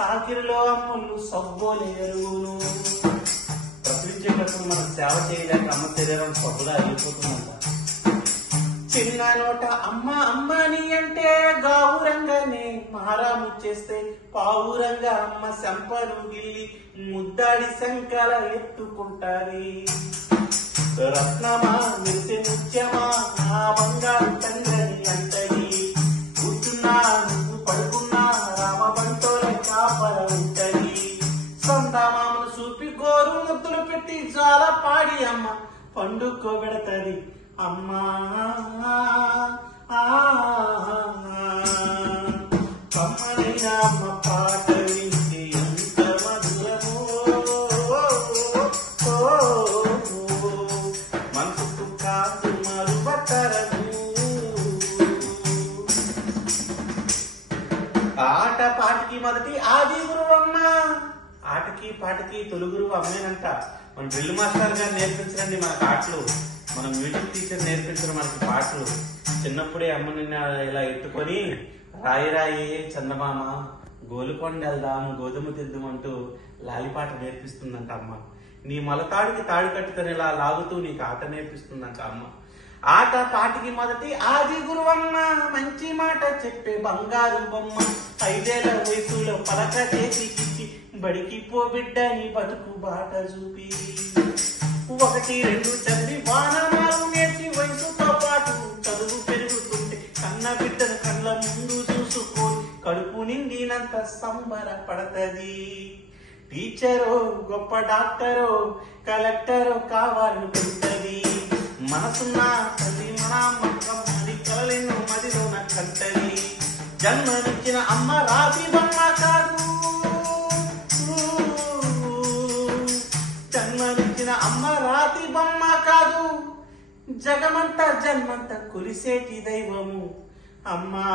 సాకిరిలో అమ్ముళ్ళు సబ్బోలు ఎరువులు. ప్రసవించేటప్పుడు మనం సేవ చేయలేక అమ్మ శరీరం సబ్బులా అయిపోతుందంట. చిన్న నోట అమ్మ అమ్మని అంటే గావురంగానే మారాము చేస్తే పావురంగా అమ్మ శంపను గిల్లి ముద్దాడి శంకల ఎత్తుకుంటాది. రత్నమా మెరిసే ముత్యమా నా బంగారు తండ్రి అంటది. కూర్చున్నా నువ్వు పడుకున్నా రామ బంటోల కాపర ఉంటది. సంతామామను చూపి గోరు ముద్దులు పెట్టి జాల పాడి అమ్మ పండుకోబెడతది. అమ్మా కమ్మనైనా అమ్మ పాట వింటే ఎంత మధురమో, మనసుకు కాదు మరువతరము. ఆట పాటికి మొదటి ఆది గురువమ్మ. ఆటకి పాటకి తొలి గురువు అమ్మేనంట. మన డ్రిల్ మాస్టర్ గారు నేర్పించరండి మనకు ఆటలు, మన మ్యూజిక్ టీచర్ నేర్పించరు మనకి పాటలు. చిన్నప్పుడే అమ్మని ఇలా ఎత్తుకొని రాయి రాయి చందమామ గోలుకొండ వెళ్దాం గోధుమ తిద్దామంటూ లాలిపాట నేర్పిస్తుందంట అమ్మ. నీ మొలతాడికి తాడు కట్టుకొని ఇలా లాగుతూ నీకు ఆట నేర్పిస్తుందంట అమ్మ. ఆట పాటికి మొదటి ఆది గురువమ్మ. మంచి మాట చెప్పే బంగారు బొమ్మ. 5 ఏళ్ల వయసులో పలక చేతికిచ్చి బడికి పో బిడ్డ నీ బతుకు బాట చూపి. 1, 2 చదివి వానమాలు నేర్చి వయసుతో పాటు చదువు పెరుగుతుంటే కన్న బిడ్డను కళ్ళ ముందు చూసుకొని కడుపు నిండినంత సంబరపడతది. టీచరో గొప్ప డాక్టరో కలెక్టరో కావాలనుకుంటది. మనసున్న తల్లి మన అమ్మకమ్మడి కలలెన్నో మదిలోన కంటది. జన్మనిచ్చిన అమ్మ రాతి బొమ్మ కాదు, జన్మనిచ్చిన అమ్మ రాతి బొమ్మ కాదు, జగమంతా జన్మంతా కురిసేటి దైవము అమ్మా.